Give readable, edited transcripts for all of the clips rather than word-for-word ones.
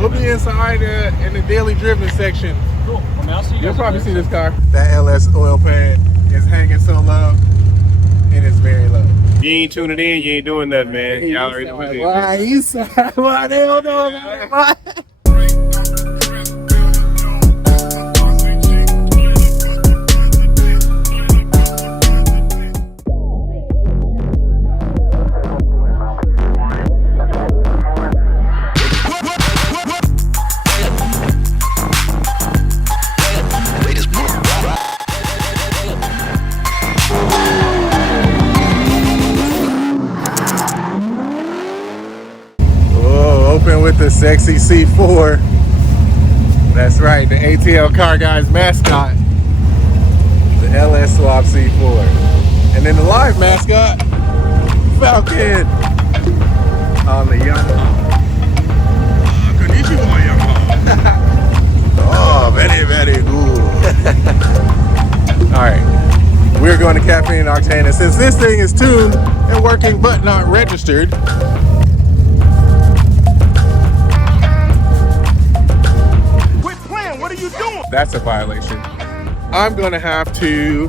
We'll be inside in the daily driven section. Cool. Well, I'll see you. You'll probably see this car. That LS oil pan is hanging so low. It is very low. You ain't tuning in, you ain't doing nothing, man. Y'all already know what it is. Why you say why they don't know about it? Why? With the sexy C4. That's right, the ATL Car Guys mascot, the LS-swapped C4. And then the live mascot, Falcon, on the Yamaha. Konnichiwa, Yamaha. Oh, very, very good. All right, we're going to Caffeine Octane, and since this thing is tuned and working but not registered, that's a violation. I'm gonna have to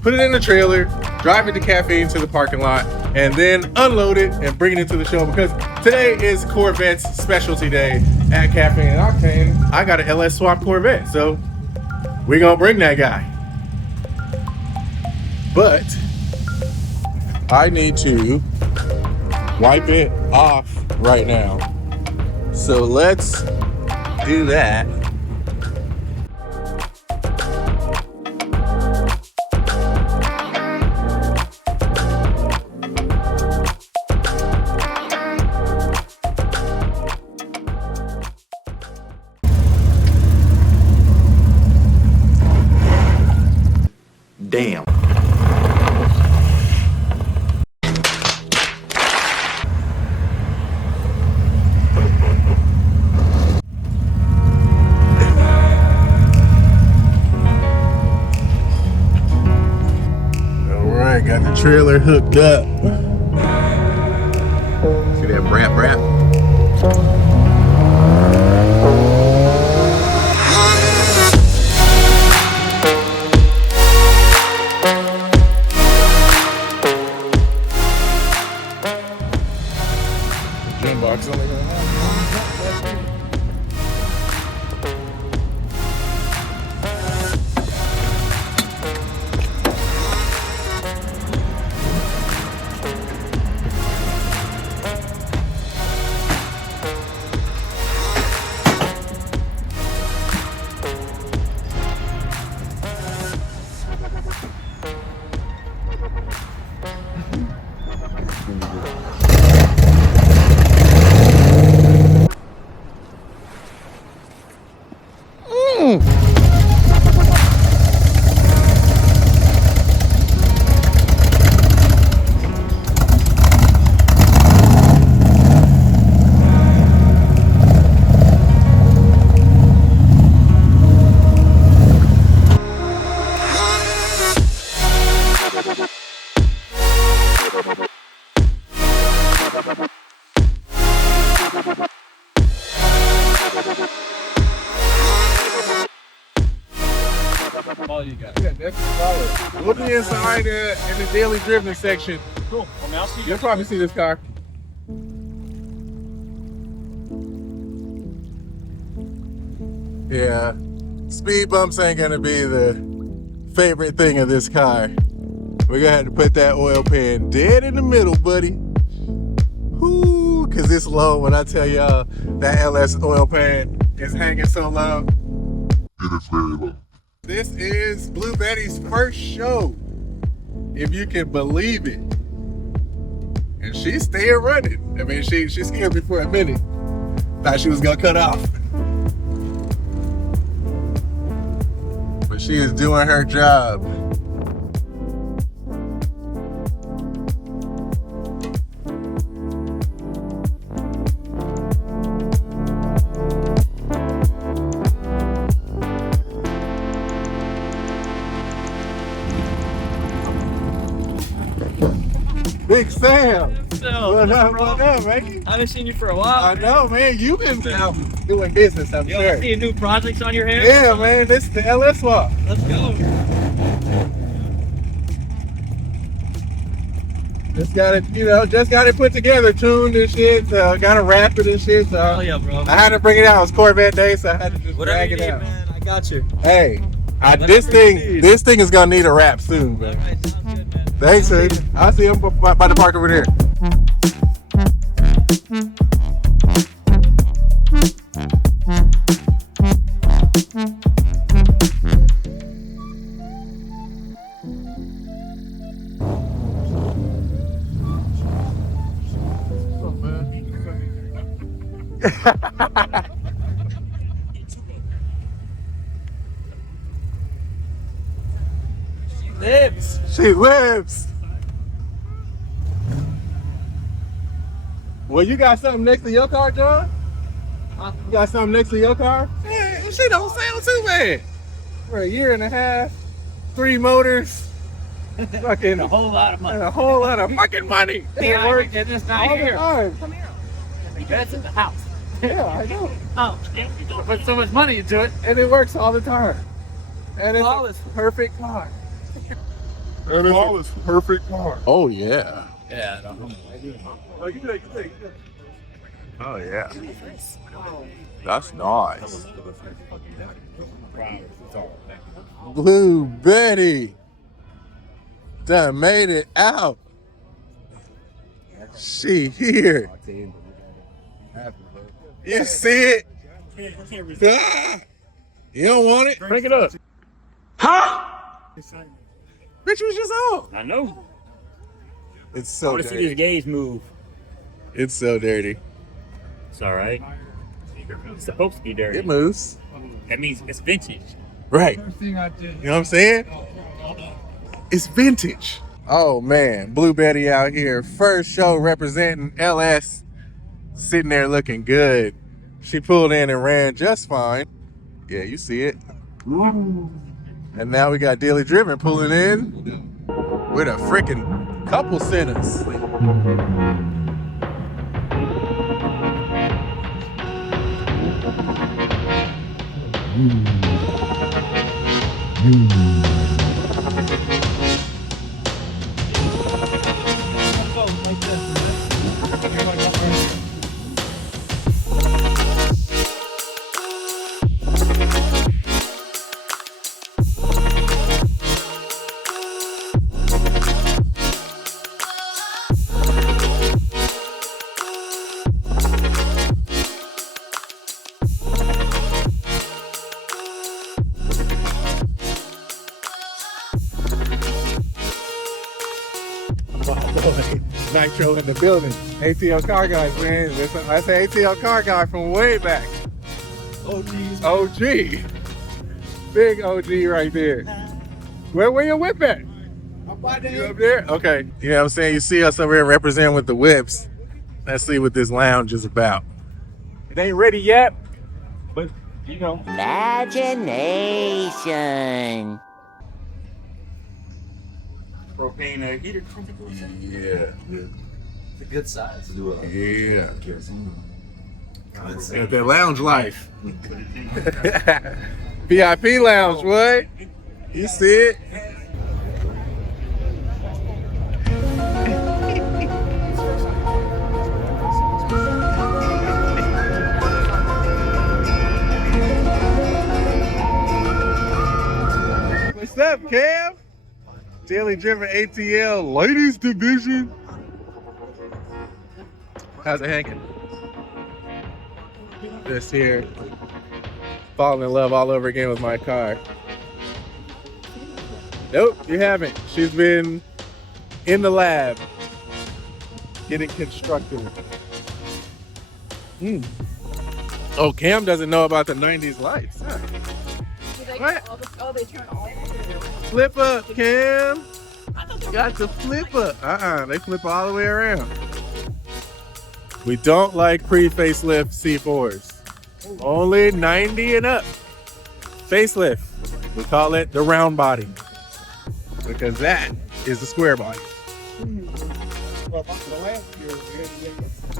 put it in the trailer, drive it to Caffeine to the parking lot, and then unload it and bring it into the show, because today is Corvette's specialty day at Caffeine Octane. I got an LS-swapped Corvette, so we're gonna bring that guy. But I need to wipe it off right now. So let's do that. Damn. All right, got the trailer hooked up. See that brap brap? Gym box only gonna have. All you got. Yeah, that's solid. We'll be inside in the daily driven section. Cool. Well, I'll see you. You'll probably see this car. Yeah, speed bumps ain't gonna be the favorite thing of this car. We're gonna have to put that oil pan dead in the middle, buddy. Whoo, cause it's low. When I tell y'all that LS oil pan is hanging so low. It is very low. This is Blue Betty's first show, if you can believe it. And she's staying running. I mean, she scared me for a minute. Thought she was gonna cut off. But she is doing her job. Big Sam. So, What up, man? I haven't seen you for a while. I know, man. You've been out doing business, I'm Yo, sure. I see new projects on your hands. Yeah, man. This is the LS-swapped. Let's go. Just got it, just got it put together, tuned and shit. Got to wrap it and shit. So Hell yeah, bro. I had to bring it out. It's Corvette day, so I had to just Whatever drag you it need, out. man. I got you. Hey, Whatever you need. this thing is gonna need a wrap soon, All man. right, sounds good, man. Thanks, sir. I'll see him by the park over there. Lives. She lives. Well, you got something next to your car, John? You got something next to your car? Yeah, she don't sound too bad. For a year and a half, 3 motors, fucking A whole lot of money. and a whole lot of fucking money. It works And it's all not the here. time. Come here. That's in the house. Yeah, I know. Oh, put so much money into it. And it works all the time. And it's Flawless. a perfect car. And it's all this perfect car. Oh yeah. Yeah, I don't know. Oh yeah. That's nice. Blue Betty done made it out. She here. You see it? Ah! You don't want it? Crank it up. Bitch was just on. I know. It's I so want to see dirty. this gaze move. It's so dirty. It's all right. It's supposed to be dirty. It moves. That means it's vintage. Right. You know what I'm saying? It's vintage. Oh man, Blue Betty out here. First show representing LS. Sitting there looking good. She pulled in and ran just fine. Yeah, you see it. And now we got Daily Driven pulling in with a freaking couple centers. Nitro in the building. ATL car guys, man. Listen, I say ATL car guy from way back. OG. Big OG right there. Where your whip at? You up there? Okay. You know what I'm saying? You see us over here representing with the whips. Let's see what this lounge is about. It ain't ready yet, but you know. Imagination. Propane heater. Yeah. It's a good size. Yeah. Got that lounge life. VIP lounge, what? You see it? What's up, Cam? Daily Driven ATL Ladies Division. How's it hanging? Just here, falling in love all over again with my car. Nope, you haven't. She's been in the lab, getting constructed. Oh, Cam doesn't know about the 90s lights. Huh? What? They turn all Flip up, Cam. Got the flip up. They flip all the way around. We don't like pre-facelift C4s. Only 90 and up. Facelift. We call it the round body. Because that is the square body.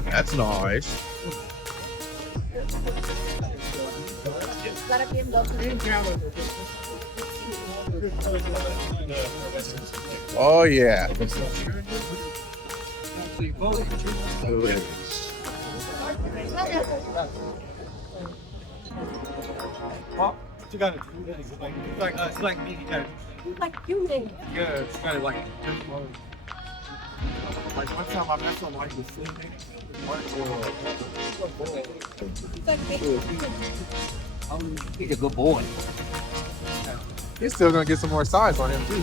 That's nice. Oh yeah. You got it. It's like me. You got it. Like you did. Yeah, it's kind of like. Like one time I met someone like this sleeping. He's a good boy. He's still gonna get some more size on him too.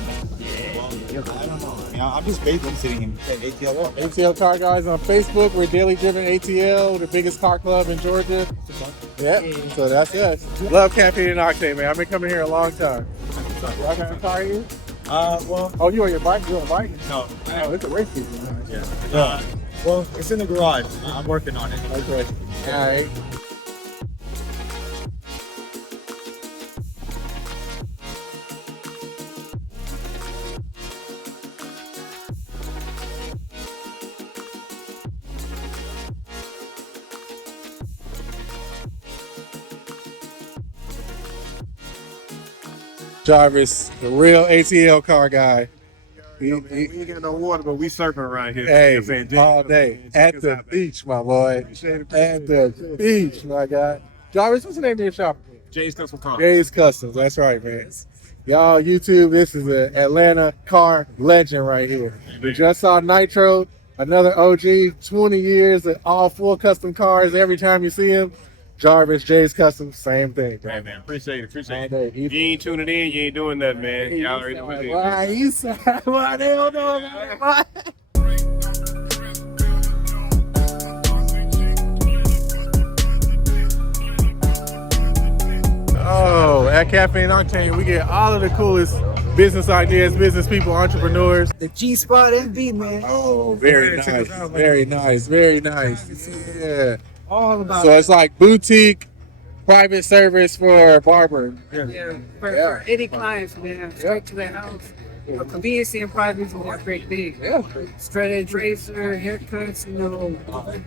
Yeah, I'm just babysitting him at ATL. ATL Car Guys on Facebook. We're Daily Driven ATL, the biggest car club in Georgia. Yep, so that's us. Love Caffeine Octane, man. I've been coming here a long time. What kind of car are you? Well, Oh, you on your bike? You on a bike? no. Oh, it's a race season. Yeah. Well, it's in the garage. I'm working on it. Okay. All right. Jarvis, the real ATL car guy. We ain't got no water, but we surfing around here. Hey, Saying, all day at the beach, my boy. At the beach, my guy. Jarvis, what's the name of your shop? Jay's Custom Car. Jay's Customs. That's right, man. Y'all, YouTube, this is an Atlanta car legend right here. We just saw Nitro, another OG, 20 years of all full custom cars. Every time you see him, Jarvis, Jay's Customs, same thing, bro. Hey, man. Appreciate it. All It. day. You ain't tuning in, you ain't doing that, man. Y'all already know what it is. Why you say, why they don't know about it? Oh, at Caffeine Octane, we get all of the coolest business ideas, business people, entrepreneurs. The G-Spot MV, man. Oh, very nice, very nice, very nice. Yeah. All about So it's like boutique, private service for barber. yeah, for any clients, man. Straight to their house. For convenience and privacy, they're great big. Yeah. Straight edge razor, haircuts,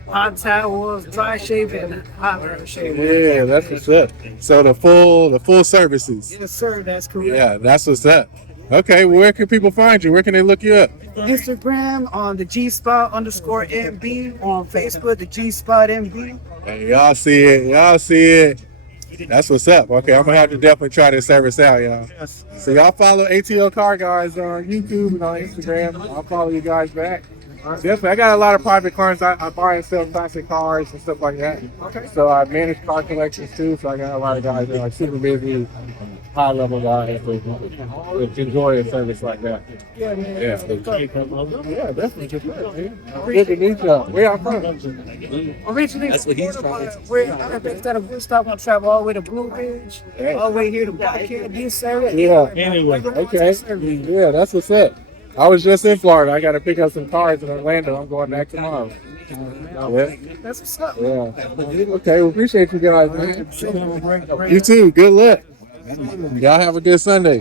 hot towels, dry shaving, hot hair shaving. Yeah, that's what's up. So the full services. Yes, sir, that's correct. Yeah, that's what's up. Okay, well, where can people find you? Where can they look you up? Instagram on the G-Spot_MV, on Facebook, the G-Spot MV. Hey, y'all see it. Y'all see it. That's what's up. Okay, I'm gonna have to definitely try this service out, y'all. So y'all follow ATL Car Guys on YouTube and on Instagram. I'll follow you guys back. Definitely, I got a lot of private clients. I buy and sell classic cars and stuff like that. Okay. So I manage car collections too. So I got a lot of guys that are like super busy, high level guys that enjoy a service like that. Yeah, man. Yeah, yeah, definitely. Good to meet y'all. Where y'all from? Originally, that's what he's trying. I'm based out of Woodstock. I travel all the way to Blue Ridge, all the way here to Buckhead, this area. Yeah. Anyway, Okay. Yeah, that's what's up. I was just in Florida. I got to pick up some cars in Orlando. I'm going back tomorrow. Yeah. That's what's up. Yeah. Okay. Well, appreciate you guys, man. You too. Good luck. Y'all have a good Sunday.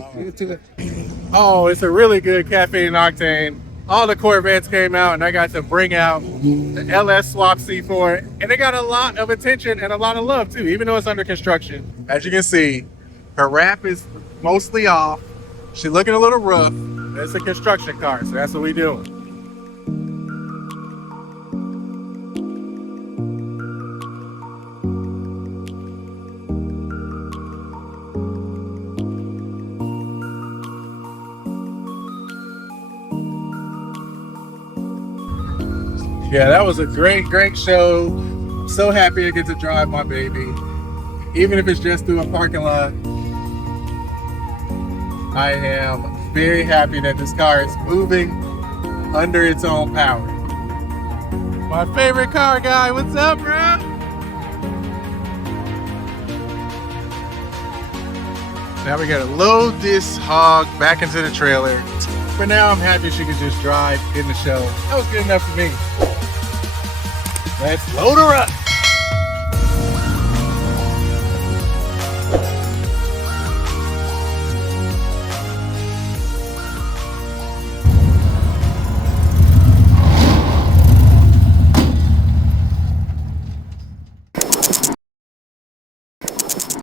Oh, it's a really good Caffeine Octane. All the Corvettes came out, and I got to bring out the LS-swapped C4, and they got a lot of attention and a lot of love too, even though it's under construction. As you can see, her wrap is mostly off. She's looking a little rough. It's a construction car, so that's what we do. Yeah, that was a great show. So happy to get to drive my baby. Even if it's just through a parking lot. I am very happy that this car is moving under its own power. My favorite car guy, what's up, bro? Now we gotta load this hog back into the trailer. For now, I'm happy she could just drive in the show. That was good enough for me. Let's load her up.